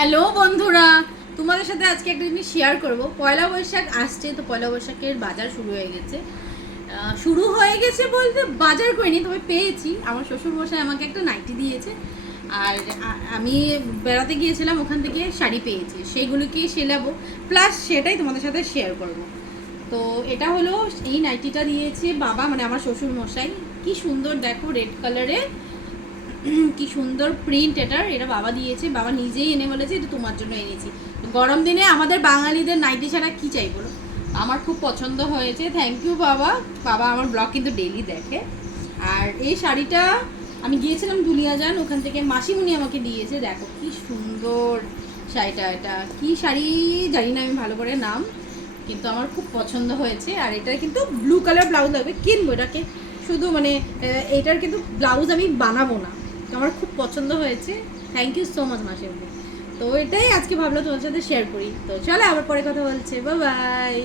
Hello বন্ধুরা, তোমাদের সাথে আজকে একটা জিনিস শেয়ার করব। পয়লা বৈশাখ আসছে, তো পয়লা বৈশাখের বাজার শুরু হয়ে গেছে বলতে বাজার করিনি, তবে পেয়েছি। আমার শ্বশুরমশাই আমাকে একটা নাইটি দিয়েছে, আর আমি বেড়াতে গিয়েছিলাম, ওখান থেকে শাড়ি পেয়েছি, সেইগুলোকে সেলাবো, প্লাস সেটাই তোমাদের সাথে শেয়ার করব। তো এটা হলো, এই নাইটিটা দিয়েছে বাবা, মানে আমার শ্বশুরমশাই। কি সুন্দর দেখো, রেড কালারের, কি সুন্দর প্রিন্ট। এটা বাবা দিয়েছে, বাবা নিজেই এনে বলেছে এটা তোমার জন্য এনেছি। গরম দিনে আমাদের বাঙালিদের নাইটি ছাড়া কি চাই বলো। আমার খুব পছন্দ হয়েছে, থ্যাংক ইউ বাবা। বাবা আমার ব্লগ কিন্তু ডেইলি দেখে। আর এই শাড়িটা আমি গিয়েছিলাম দুলিয়াজান, ওখান থেকে মাসিমুনি আমাকে দিয়েছে। দেখো কি সুন্দর শাড়িটা, এটা কি শাড়ি জানি না আমি ভালো করে নাম, কিন্তু আমার খুব পছন্দ হয়েছে। আর এটা কিন্তু ব্লু কালার ব্লাউজ লাগবে, কিনবো এটাকে শুধু, মানে এটার কিন্তু ব্লাউজ আমি বানাবো না। আমার খুব পছন্দ হয়েছে, থ্যাংক ইউ সো মাচ মাসিমুনি। তো এটাই আজকে ভাবলাম তোমার সাথে শেয়ার করি। তো চলো, আবার পরে কথা বলছে, বাই বাই।